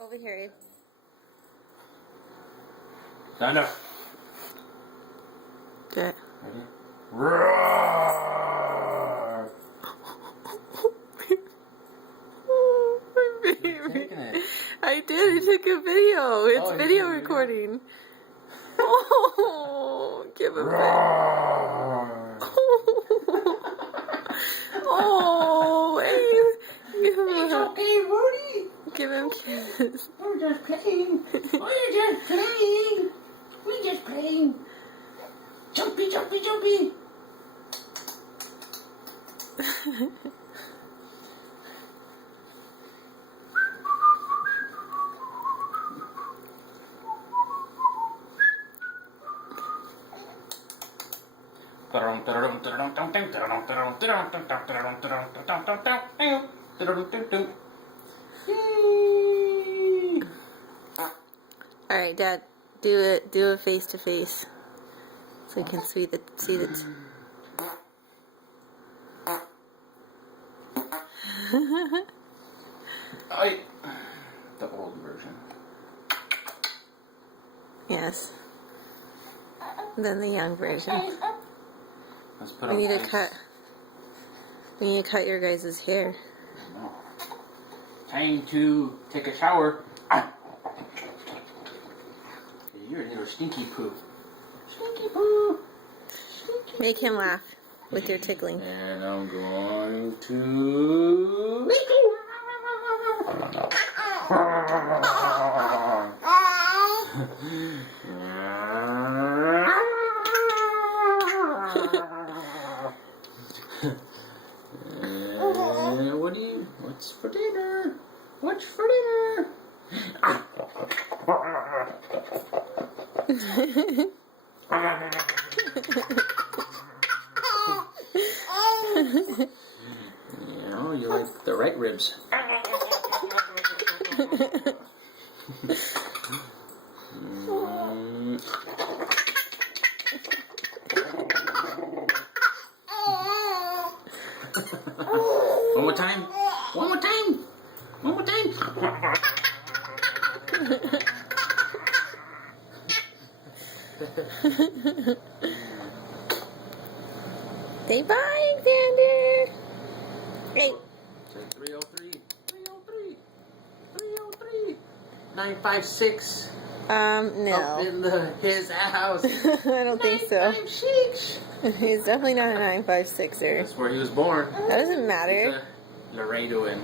Over here, Abe. Stand up. Good. Ready? Roar! Oh, my baby. You're taking it. I did. I took a video. It's Oh, you video did, recording. Oh, give him back. Roar! Oh, Abe. Give him It's a, okay, Rudy. give him a kiss. We're just playing. We're just playing. We're just playing. Jumpy, jumpy, jumpy. All right, Dad. Do it. Do a face to face, so you can see the The old version. Yes. Then the young version. Let's put We on need to ice. cut. We need to cut your guys' hair. No. Time to take a shower. You're a little stinky poo. Stinky poo. Make him laugh with your tickling. And I'm going to. What's for dinner? What's for dinner? You know, you like the right ribs. One more time. One more time. One more time. Say bye, Alexander. Hey. Say 303. 303. 303. 956. Up No. in his house. I don't think so. 956. He's definitely not a 956er. That's where he was born. That doesn't matter. He's a Laredoan.